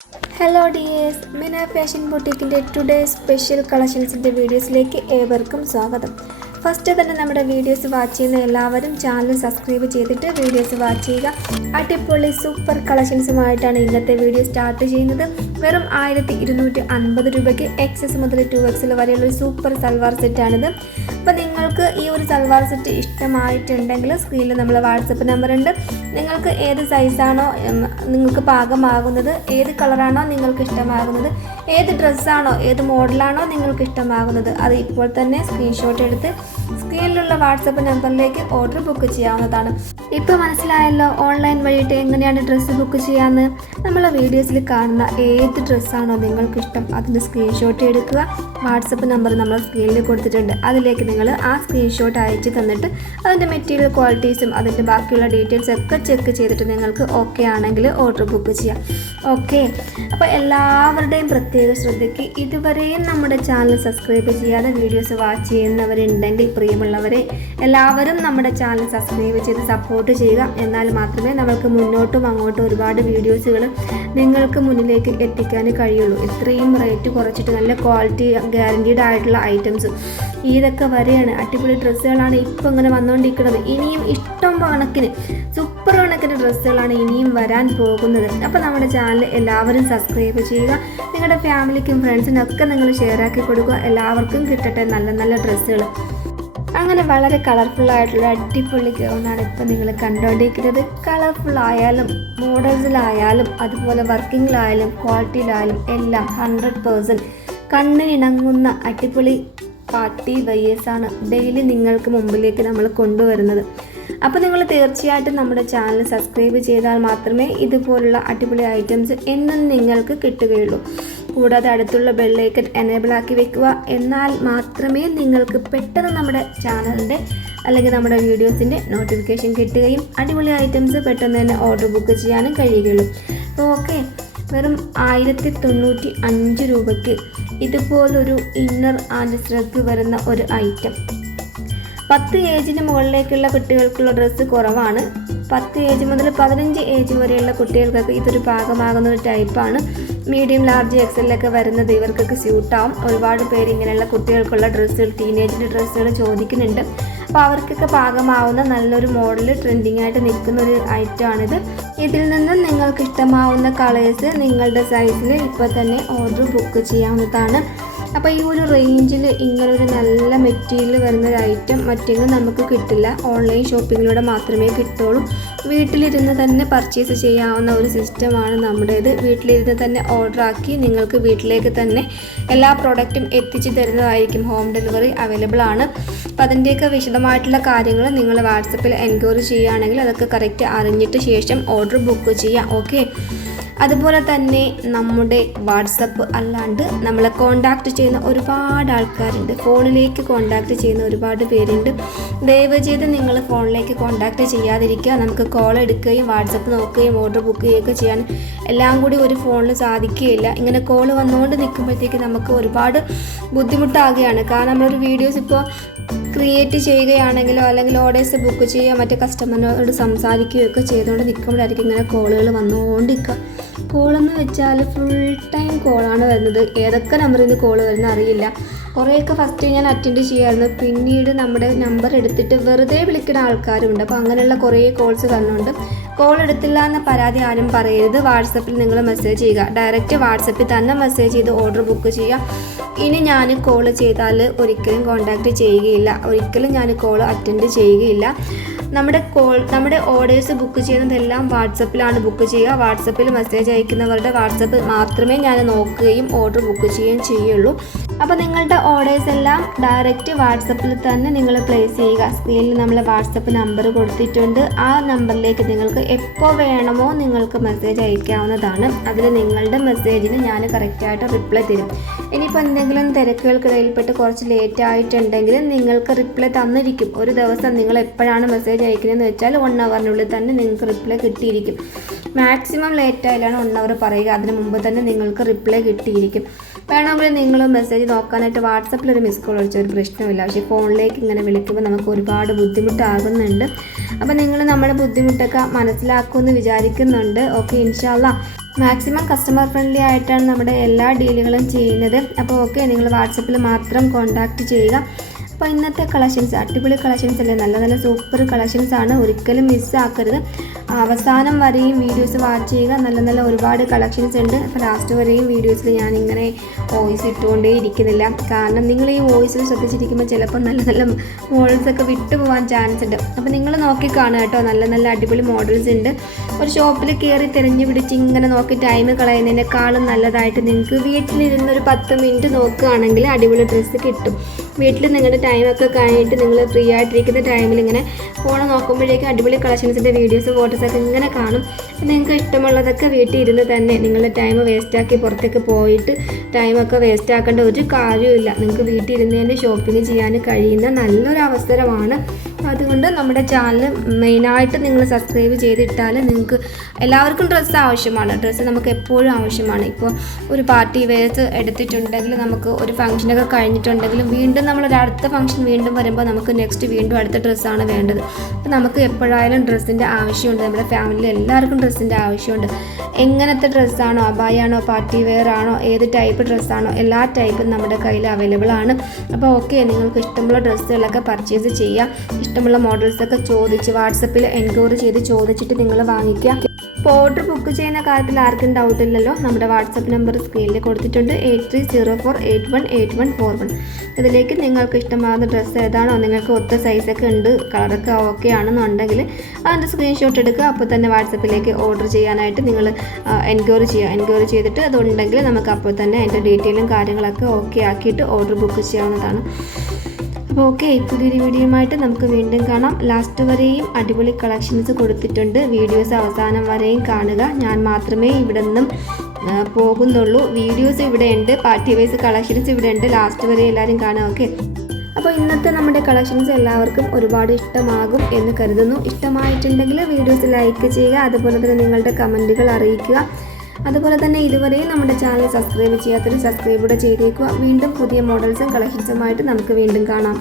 Hello dears, മിന fashion ബൊട്ടീക്കിൻ്റെ today special കളക്ഷൻസിൻ്റെ വീഡിയോസിലേക്ക് ഏവർക്കും സ്വാഗതം. ഫസ്റ്റ് തന്നെ നമ്മുടെ വീഡിയോസ് വാച്ച് ചെയ്യുന്ന എല്ലാവരും ചാനൽ സബ്സ്ക്രൈബ് ചെയ്തിട്ട് വീഡിയോസ് വാച്ച് ചെയ്യുക. അടിപൊളി സൂപ്പർ കളക്ഷൻസുമായിട്ടാണ് ഇന്നത്തെ വീഡിയോ സ്റ്റാർട്ട് ചെയ്യുന്നത്. വെറും 1250 രൂപയ്ക്ക് XS മുതൽ 2XL വരെയുള്ള ഒരു സൂപ്പർ സൽവാർ സെറ്റാണിത്. അപ്പോൾ നിങ്ങൾക്ക് ഈ ഒരു സൽവാർ സെറ്റ് ഇഷ്ടമായിട്ടുണ്ടെങ്കിൽ സ്ക്രീനിൽ നമ്മൾ വാട്സപ്പ് നമ്പർ ഉണ്ട്. നിങ്ങൾക്ക് ഏത് സൈസാണോ നിങ്ങൾക്ക് പാകമാകുന്നത്, ഏത് കളറാണോ നിങ്ങൾക്ക് ഇഷ്ടമാകുന്നത്, ഏത് ഡ്രസ്സാണോ ഏത് മോഡലാണോ നിങ്ങൾക്ക് ഇഷ്ടമാകുന്നത്, അത് ഇപ്പോൾ തന്നെ സ്ക്രീൻഷോട്ട് എടുത്ത് സ്ക്രീനിലുള്ള വാട്സപ്പ് നമ്പറിലേക്ക് ഓർഡർ ബുക്ക് ചെയ്യാവുന്നതാണ്. ഇപ്പോൾ മനസ്സിലായല്ലോ ഓൺലൈൻ വഴിയിട്ട് എങ്ങനെയാണ് ഡ്രസ്സ് ബുക്ക് ചെയ്യാമെന്ന്. നമ്മളെ വീഡിയോസിൽ കാണുന്ന ഏത് ഡ്രസ്സാണോ നിങ്ങൾക്കിഷ്ടം അതിൻ്റെ സ്ക്രീൻഷോട്ട് എടുക്കുക. വാട്സപ്പ് നമ്പർ നമ്മൾ സ്ക്രീനിൽ കൊടുത്തിട്ടുണ്ട്. അതിലേക്ക് നിങ്ങൾ ആ സ്ക്രീൻഷോട്ട് അയച്ച് തന്നിട്ട് അതിൻ്റെ മെറ്റീരിയൽ ക്വാളിറ്റീസും അതിൻ്റെ ബാക്കിയുള്ള ഡീറ്റെയിൽസ് ഒക്കെ ചെക്ക് ചെയ്തിട്ട് നിങ്ങൾക്ക് ഓക്കെ ആണെങ്കിൽ ഓർഡർ ബുക്ക് ചെയ്യാം. ഓക്കെ, അപ്പോൾ എല്ലാവരുടെയും പ്രത്യേക ശ്രദ്ധയ്ക്ക്, ഇതുവരെയും നമ്മുടെ ചാനൽ സബ്സ്ക്രൈബ് ചെയ്യാതെ വീഡിയോസ് വാച്ച് ചെയ്യുന്നവരുണ്ടെങ്കിൽ പ്രിയമുള്ളവരെ എല്ലാവരും നമ്മുടെ ചാനൽ സബ്സ്ക്രൈബ് ചെയ്ത് സപ്പോർട്ട് ചെയ്യുക. എന്നാൽ മാത്രമേ നമുക്ക് മുന്നോട്ടും അങ്ങോട്ടും ഒരുപാട് വീഡിയോസുകൾ നിങ്ങൾക്ക് മുന്നിലേക്ക് എത്തിക്കാൻ കഴിയുള്ളൂ. ഇത്രയും റേറ്റ് കുറച്ചിട്ട് നല്ല ക്വാളിറ്റി ഗ്യാരണ്ടീഡ് ആയിട്ടുള്ള ഐറ്റംസ് ഇതൊക്കെ വരെയാണ്. അടിപൊളി ഡ്രസ്സുകളാണ് ഇപ്പോൾ ഇങ്ങനെ വന്നുകൊണ്ടിരിക്കുന്നത്. ഇനിയും ഇഷ്ടം കണക്കിന് സൂപ്പർ കണക്കിന് ഡ്രസ്സുകളാണ് ഇനിയും വരാൻ പോകുന്നത്. അപ്പോൾ നമ്മുടെ ചാനൽ എല്ലാവരും സബ്സ്ക്രൈബ് ചെയ്യുക. നിങ്ങളുടെ ഫാമിലിക്കും ഫ്രണ്ട്സിനൊക്കെ നിങ്ങൾ ഷെയർ ആക്കി കൊടുക്കുക. എല്ലാവർക്കും കിട്ടട്ടെ നല്ല നല്ല ഡ്രസ്സുകൾ. അങ്ങനെ വളരെ കളർഫുള്ളായിട്ടുള്ള അടിപൊളി ഗൗണാണ് ഇപ്പോൾ നിങ്ങൾ കണ്ടുകൊണ്ടിരിക്കുന്നത്. കളർഫുള്ളായാലും മോഡൽസിലായാലും അതുപോലെ വർക്കിങ്ങിലായാലും ക്വാളിറ്റിയിലായാലും എല്ലാം 100% കണ്ണിനിണങ്ങുന്ന അടിപൊളി പാർട്ടി വെയേഴ്സാണ് ഡെയിലി നിങ്ങൾക്ക് മുമ്പിലേക്ക് നമ്മൾ കൊണ്ടുവരുന്നത്. അപ്പോൾ നിങ്ങൾ തീർച്ചയായിട്ടും നമ്മുടെ ചാനൽ സബ്സ്ക്രൈബ് ചെയ്താൽ മാത്രമേ ഇതുപോലുള്ള അടിപൊളി ഐറ്റംസ് എന്നും നിങ്ങൾക്ക് കിട്ടുകയുള്ളൂ. കൂടാതെ അടുത്തുള്ള ബെല്ലൈക്കൺ എനേബിൾ ആക്കി വെക്കുക. എന്നാൽ മാത്രമേ നിങ്ങൾക്ക് പെട്ടെന്ന് നമ്മുടെ ചാനലിൻ്റെ അല്ലെങ്കിൽ നമ്മുടെ വീഡിയോസിൻ്റെ നോട്ടിഫിക്കേഷൻ കിട്ടുകയും അടിപൊളി ഐറ്റംസ് പെട്ടെന്ന് തന്നെ ഓർഡർ ബുക്ക് ചെയ്യാനും കഴിയുകയുള്ളൂ. അപ്പോൾ ഓക്കെ, വെറും 1095 രൂപയ്ക്ക് ഇതുപോലൊരു ഇന്നർ ആൻഡ് സ്ട്രഗ് വരുന്ന ഒരു ഐറ്റം. 10 ഏജിന് മുകളിലേക്കുള്ള കുട്ടികൾക്കുള്ള ഡ്രസ്സ് കുറവാണ്. 10 ഏജ് മുതൽ 15 ഏജ് വരെയുള്ള കുട്ടികൾക്കൊക്കെ ഇതൊരു പാകമാകുന്ന ഒരു ടൈപ്പാണ്. മീഡിയം ലാർജ് XL വരുന്നത് ഇവർക്കൊക്കെ സ്യൂട്ടാവും. ഒരുപാട് പേര് ഇങ്ങനെയുള്ള കുട്ടികൾക്കുള്ള ഡ്രസ്സുകൾ, ടീനേജിൻ്റെ ഡ്രസ്സുകൾ ചോദിക്കുന്നുണ്ട്. അപ്പോൾ അവർക്കൊക്കെ പാകമാവുന്ന നല്ലൊരു മോഡൽ ട്രെൻഡിങ് ആയിട്ട് നിൽക്കുന്ന ഒരു ഐറ്റമാണിത്. ഇതിൽ നിന്ന് നിങ്ങൾക്ക് ഇഷ്ടമാവുന്ന കളേഴ്സ് നിങ്ങളുടെ സൈസിൽ ഇപ്പോൾ തന്നെ ഓർഡർ ബുക്ക് ചെയ്യാവുന്നതാണ്. അപ്പോൾ ഈ ഒരു റേഞ്ചിൽ ഇങ്ങനൊരു നല്ല മെറ്റീരിയൽ വരുന്നൊരു ഐറ്റം മറ്റെങ്ങും നമുക്ക് കിട്ടില്ല. ഓൺലൈൻ ഷോപ്പിങ്ങിലൂടെ മാത്രമേ കിട്ടുള്ളൂ. വീട്ടിലിരുന്ന് തന്നെ പർച്ചേസ് ചെയ്യാവുന്ന ഒരു സിസ്റ്റമാണ് നമ്മുടേത്. വീട്ടിലിരുന്ന് തന്നെ ഓർഡർ ആക്കി നിങ്ങൾക്ക് വീട്ടിലേക്ക് തന്നെ എല്ലാ പ്രോഡക്റ്റും എത്തിച്ചു തരുന്നതായിരിക്കും. ഹോം ഡെലിവറി അവൈലബിൾ ആണ്. അപ്പോൾ അതിൻ്റെയൊക്കെ വിശദമായിട്ടുള്ള കാര്യങ്ങൾ നിങ്ങൾ വാട്സപ്പിൽ എൻക്വയറി ചെയ്യുകയാണെങ്കിൽ അതൊക്കെ കറക്റ്റ് അറിഞ്ഞിട്ട് ശേഷം ഓർഡർ ബുക്ക് ചെയ്യാം. ഓക്കെ, അതുപോലെ തന്നെ നമ്മുടെ വാട്സപ്പ് അല്ലാണ്ട് നമ്മളെ കോണ്ടാക്റ്റ് ചെയ്യുന്ന ഒരുപാട് ആൾക്കാരുണ്ട്. ഫോണിലേക്ക് കോണ്ടാക്റ്റ് ചെയ്യുന്ന ഒരുപാട് പേരുണ്ട്. ദയവ് ചെയ്ത് നിങ്ങൾ ഫോണിലേക്ക് കോണ്ടാക്റ്റ് ചെയ്യാതിരിക്കുക. നമുക്ക് കോൾ എടുക്കുകയും വാട്സപ്പ് നോക്കുകയും ഓർഡർ ബുക്ക് ചെയ്യുകയൊക്കെ ചെയ്യാൻ എല്ലാം കൂടി ഒരു ഫോണിൽ സാധിക്കുകയില്ല. ഇങ്ങനെ കോൾ വന്നുകൊണ്ട് നിൽക്കുമ്പോഴത്തേക്ക് നമുക്ക് ഒരുപാട് ബുദ്ധിമുട്ടാകുകയാണ്. കാരണം നമ്മളൊരു വീഡിയോസ് ഇപ്പോൾ ക്രിയേറ്റ് ചെയ്യുകയാണെങ്കിലോ അല്ലെങ്കിൽ ഓർഡേഴ്സ് ബുക്ക് ചെയ്യുക, മറ്റേ കസ്റ്റമറിനോട് സംസാരിക്കുകയൊക്കെ ചെയ്തുകൊണ്ട് നിൽക്കുമ്പോഴായിരിക്കും ഇങ്ങനെ കോളുകൾ വന്നുകൊണ്ടിരിക്കുക. കോളെന്ന് വെച്ചാൽ ഫുൾ ടൈം കോളാണ് വരുന്നത്. ഏതൊക്കെ നമ്പറിൽ നിന്ന് കോൾ വരുന്നത് അറിയില്ല. കുറേയൊക്കെ ഫസ്റ്റ് ഞാൻ അറ്റൻഡ് ചെയ്യാമായിരുന്നു. പിന്നീട് നമ്മുടെ നമ്പർ എടുത്തിട്ട് വെറുതെ വിളിക്കുന്ന ആൾക്കാരുണ്ട്. അപ്പോൾ അങ്ങനെയുള്ള കുറേ കോൾസ് വന്നുകൊണ്ട് കോൾ എടുത്തില്ല എന്ന പരാതി ആരും പറയരുത്. വാട്സപ്പിൽ നിങ്ങൾ മെസ്സേജ് ചെയ്യുക. ഡയറക്റ്റ് വാട്സപ്പിൽ തന്നെ മെസ്സേജ് ചെയ്ത് ഓർഡർ ബുക്ക് ചെയ്യുക. ഇനി ഞാൻ കോൾ ചെയ്താൽ ഒരിക്കലും കോൺടാക്റ്റ് ചെയ്യുകയില്ല. ഒരിക്കലും ഞാൻ കോൾ അറ്റൻഡ് ചെയ്യുകയില്ല. നമ്മുടെ ഓർഡേഴ്സ് ബുക്ക് ചെയ്യുന്നതെല്ലാം വാട്സപ്പിലാണ് ബുക്ക് ചെയ്യുക. വാട്സപ്പിൽ മെസ്സേജ് അയക്കുന്നവരുടെ വാട്സപ്പ് മാത്രമേ ഞാൻ നോക്കുകയും ഓർഡർ ബുക്ക് ചെയ്യുകയും ചെയ്യുള്ളൂ. അപ്പോൾ നിങ്ങളുടെ ഓർഡേഴ്സ് എല്ലാം ഡയറക്റ്റ് വാട്സപ്പിൽ തന്നെ നിങ്ങൾ പ്ലേസ് ചെയ്യുക. സ്ക്രീനിൽ നമ്മൾ വാട്സപ്പ് നമ്പർ കൊടുത്തിട്ടുണ്ട്. ആ നമ്പറിലേക്ക് നിങ്ങൾക്ക് എപ്പോൾ വേണമോ നിങ്ങൾക്ക് മെസ്സേജ് അയക്കാവുന്നതാണ്. അതിൽ നിങ്ങളുടെ മെസ്സേജിന് ഞാൻ കറക്റ്റായിട്ട് റിപ്ലൈ തരും. ഇനിയിപ്പോൾ എന്തെങ്കിലും തിരക്കുകൾക്കിടയിൽപ്പെട്ട് കുറച്ച് ലേറ്റ് ആയിട്ടുണ്ടെങ്കിൽ നിങ്ങൾക്ക് റിപ്ലൈ തന്നിരിക്കും. ഒരു ദിവസം നിങ്ങൾ എപ്പോഴാണ് മെസ്സേജ് അയക്കുന്നതെന്ന് വെച്ചാൽ 1 ഹവറിനുള്ളിൽ തന്നെ നിങ്ങൾക്ക് റിപ്ലൈ കിട്ടിയിരിക്കും. മാക്സിമം ലേറ്റായാലാണ് 1 ഹവർ പറയുക. അതിന് മുമ്പ് തന്നെ നിങ്ങൾക്ക് റിപ്ലൈ കിട്ടിയിരിക്കും. വേണമെങ്കിൽ നിങ്ങൾ മെസ്സേജ് നോക്കാനായിട്ട് വാട്സപ്പിലൊരു മിസ് കോൾ അടിച്ച ഒരു പ്രശ്നമില്ല. പക്ഷേ ഫോണിലേക്ക് ഇങ്ങനെ വിളിക്കുമ്പോൾ നമുക്ക് ഒരുപാട് ബുദ്ധിമുട്ടാകുന്നുണ്ട്. അപ്പോൾ നിങ്ങൾ നമ്മുടെ ബുദ്ധിമുട്ടൊക്കെ മനസ്സിലാക്കുമെന്ന് വിചാരിക്കുന്നുണ്ട്. ഓക്കെ, ഇൻഷാ അല്ലാഹ് മാക്സിമം കസ്റ്റമർ ഫ്രണ്ട്ലി ആയിട്ടാണ് നമ്മുടെ എല്ലാ ഡീലുകളും ചെയ്യുന്നത്. അപ്പോൾ ഓക്കെ, നിങ്ങൾ വാട്സപ്പിൽ മാത്രം കോൺടാക്റ്റ് ചെയ്യുക. അപ്പോൾ ഇന്നത്തെ കളക്ഷൻസ് അടിപൊളി കളക്ഷൻസ് അല്ലേ, നല്ല നല്ല സൂപ്പർ കളക്ഷൻസ് ആണ്, ഒരിക്കലും മിസ്സാക്കരുത്. അവസാനം വരെയും വീഡിയോസ് വാച്ച് ചെയ്യുക. നല്ല നല്ല ഒരുപാട് കളക്ഷൻസ് ഉണ്ട്. അപ്പോൾ ലാസ്റ്റ് വരെയും വീഡിയോസിൽ ഞാനിങ്ങനെ വോയിസ് ഇട്ടുകൊണ്ടേ ഇരിക്കുന്നില്ല. കാരണം നിങ്ങൾ ഈ വോയിസിൽ ശ്രദ്ധിച്ചിരിക്കുമ്പോൾ ചിലപ്പോൾ നല്ല നല്ല മോഡൽസൊക്കെ വിട്ടുപോകാൻ ചാൻസ് ഉണ്ട്. അപ്പോൾ നിങ്ങൾ നോക്കി കാണുക കേട്ടോ, നല്ല നല്ല അടിപൊളി മോഡൽസ് ഉണ്ട്. ഒരു ഷോപ്പിൽ കയറി തിരഞ്ഞു പിടിച്ച് ഇങ്ങനെ നോക്കി ടൈം കളയുന്നതിനേക്കാളും നല്ലതായിട്ട് നിങ്ങൾക്ക് വീട്ടിലിരുന്നൊരു 10 മിനിറ്റ് നോക്കുകയാണെങ്കിൽ അടിപൊളി ഡ്രസ്സ് കിട്ടും. വീട്ടിൽ നിങ്ങളുടെ ടൈമൊക്കെ കഴിഞ്ഞിട്ട് നിങ്ങൾ ഫ്രീ ആയിട്ടിരിക്കുന്ന ടൈമിൽ ഇങ്ങനെ ഫോൺ നോക്കുമ്പോഴേക്കും അടിപൊളി കളക്ഷൻസിൻ്റെ വീഡിയോസ് ഫോട്ടോസൊക്കെ ഇങ്ങനെ കാണും. നിങ്ങൾക്ക് ഇഷ്ടമുള്ളതൊക്കെ വീട്ടിൽ ഇരുന്ന് തന്നെ നിങ്ങളുടെ ടൈം വേസ്റ്റാക്കി പുറത്തേക്ക് പോയിട്ട് ടൈമൊക്കെ വേസ്റ്റ് ആക്കേണ്ട ഒരു കാര്യമില്ല. നിങ്ങൾക്ക് വീട്ടിൽ ഇരുന്ന് തന്നെ ഷോപ്പിംഗ് ചെയ്യാൻ കഴിയുന്ന നല്ലൊരു അവസരമാണ്. അതുകൊണ്ട് നമ്മുടെ ചാനൽ മെയിനായിട്ട് നിങ്ങൾ സബ്സ്ക്രൈബ് ചെയ്തിട്ടാൽ നിങ്ങൾക്ക് എല്ലാവർക്കും ഡ്രസ്സ് ആവശ്യമാണ്. ഡ്രസ്സ് നമുക്ക് എപ്പോഴും ആവശ്യമാണ്. ഇപ്പോൾ ഒരു പാർട്ടി വെയർസ് എടുത്തിട്ടുണ്ടെങ്കിൽ നമുക്ക് ഒരു ഫംഗ്ഷനൊക്കെ കഴിഞ്ഞിട്ടുണ്ടെങ്കിലും വീണ്ടും നമ്മളൊരു അടുത്ത ഫംഗ്ഷൻ വീണ്ടും വരുമ്പോൾ നമുക്ക് നെക്സ്റ്റ് വീണ്ടും അടുത്ത ഡ്രസ്സാണ് വേണ്ടത്. അപ്പോൾ നമുക്ക് എപ്പോഴായാലും ഡ്രസ്സിൻ്റെ ആവശ്യമുണ്ട്. നമ്മുടെ ഫാമിലിയിൽ എല്ലാവർക്കും ഡ്രസ്സിൻ്റെ ആവശ്യമുണ്ട്. എങ്ങനത്തെ ഡ്രസ്സാണോ, അബായാണോ, പാർട്ടി വെയർ ആണോ, ഏത് ടൈപ്പ് ഡ്രസ്സാണോ, എല്ലാ ടൈപ്പും നമ്മുടെ കയ്യിൽ അവൈലബിൾ ആണ്. അപ്പോൾ ഓക്കെ, നിങ്ങൾക്ക് ഇഷ്ടമുള്ള ഡ്രസ്സുകളൊക്കെ പർച്ചേസ് ചെയ്യാം. ഇഷ്ടമുള്ള മോഡൽസൊക്കെ ചോദിച്ച് വാട്സപ്പിൽ എൻക്വയറി ചെയ്ത് ചോദിച്ചിട്ട് നിങ്ങൾ വാങ്ങിക്കുക. ഇപ്പോൾ ഓർഡർ ബുക്ക് ചെയ്യുന്ന കാര്യത്തിൽ ആർക്കും ഡൗട്ട് ഇല്ലല്ലോ. നമ്മുടെ വാട്സപ്പ് നമ്പർ സ്ക്രീനിൽ കൊടുത്തിട്ടുണ്ട്, 8304818141. ഇതിലേക്ക് നിങ്ങൾക്ക് ഇഷ്ടമാകുന്ന ഡ്രസ്സ് ഏതാണോ, നിങ്ങൾക്ക് ഒത്ത സൈസൊക്കെ ഉണ്ട്, കളറൊക്കെ ഓക്കെ ആണെന്നുണ്ടെങ്കിൽ അതിൻ്റെ സ്ക്രീൻഷോട്ട് എടുക്കുക. അപ്പോൾ തന്നെ വാട്സപ്പിലേക്ക് ഓർഡർ ചെയ്യാനായിട്ട് നിങ്ങൾ എൻക്വയറി ചെയ്യുക. എൻക്വയറി ചെയ്തിട്ട് അതുണ്ടെങ്കിൽ നമുക്ക് അപ്പോൾ തന്നെ അതിൻ്റെ ഡീറ്റെയിലും കാര്യങ്ങളൊക്കെ ഓക്കെ ആക്കിയിട്ട് ഓർഡർ ബുക്ക് ചെയ്യാവുന്നതാണ്. അപ്പോൾ ഓക്കെ, പുതിയൊരു വീഡിയോയുമായിട്ട് നമുക്ക് വീണ്ടും കാണാം. ലാസ്റ്റ് വരെയും അടിപൊളി കളക്ഷൻസ് കൊടുത്തിട്ടുണ്ട്. വീഡിയോസ് അവസാനം വരെയും കാണുക. ഞാൻ മാത്രമേ ഇവിടെ നിന്നും പോകുന്നുള്ളൂ. വീഡിയോസ് ഇവിടെ ഉണ്ട്, പാർട്ടി വൈസ് കളക്ഷൻസ് ഇവിടെ ഉണ്ട്. ലാസ്റ്റ് വരെ എല്ലാവരും കാണുക. ഓക്കെ, അപ്പോൾ ഇന്നത്തെ നമ്മുടെ കളക്ഷൻസ് എല്ലാവർക്കും ഒരുപാട് ഇഷ്ടമാകും എന്ന് കരുതുന്നു. ഇഷ്ടമായിട്ടുണ്ടെങ്കിൽ വീഡിയോസ് ലൈക്ക് ചെയ്യുക. അതുപോലെ തന്നെ നിങ്ങളുടെ കമൻറ്റുകൾ അറിയിക്കുക. അതുപോലെ തന്നെ ഇതുവരെയും നമ്മുടെ ചാനൽ സബ്സ്ക്രൈബ് ചെയ്യാത്തവർ സബ്സ്ക്രൈബ് കൂടെ ചെയ്തേക്കുക. വീണ്ടും പുതിയ മോഡൽസും കളക്ഷൻസുമായിട്ട് നമുക്ക് വീണ്ടും കാണാം.